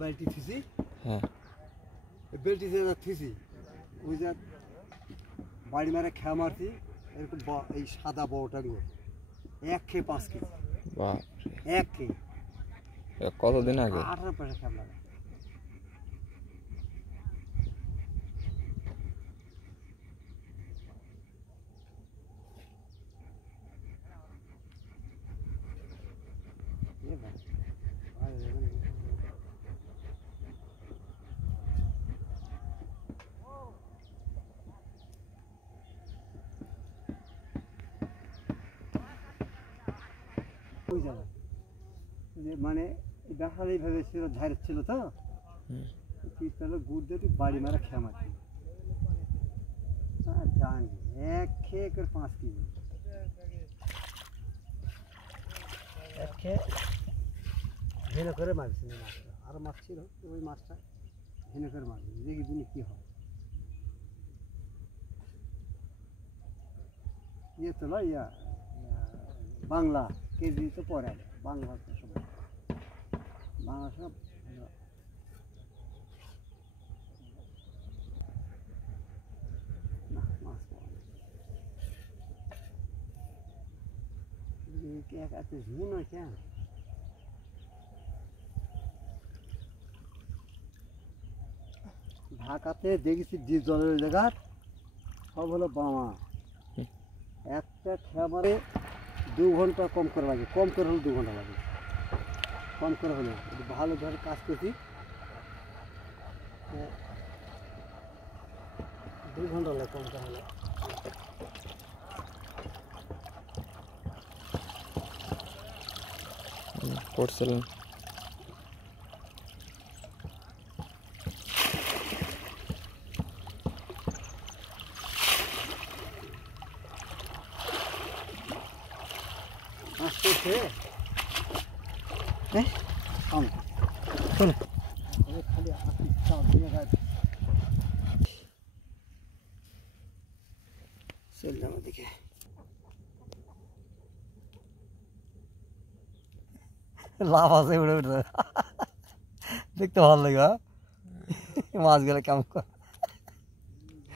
বালতি থিসি হ্যাঁ বেলটি যেটা থিসি ওই যে বাড়ি মারা খেয়া মারছি এরকম এই সাদা বড়টাগুলো 1 খেয়ে 5 কেজি বাহ 1 খেয়ে কতদিন আগে 18 পয়সা খেয়া মারা মানে দেখা এইভাবে ছিল ধারে ছিল তো পিস্তলে গুড় দিয়ে বাড়ি মারা খেয়া মারছি জানি 1 খেয়ে 5 কেজি 1 খেয়ে ভেনে করে মারছি না মাছটা আর মাছ ছিল ওই মাছটা ভেনে করে মারছি দেখি দিনে কি হয় ইয়ে তো নয় ইয়া বাংলা কেজি তো পরে বাংলা তো সব বাংলা সব ঢাকাতে দেখেছি যে জলের জায়গা সব হলো বামা একটা খেয়া মারে 2 ঘন্টা কম করে লাগে কম করে হলে 2 ঘন্টা লাগে কম করে হলে ভালো ধরে কাজ করছি 2 ঘন্টা লাগে কম করে হলে করছিলেন আসছে হ্যাঁ আম চলো খালি হাতি চাল দিয়ে গাছ চল যাবো দেখে লাভ আছে উড়ে উঠে দেখতে ভালো লাগে মাছ গেলে কেমন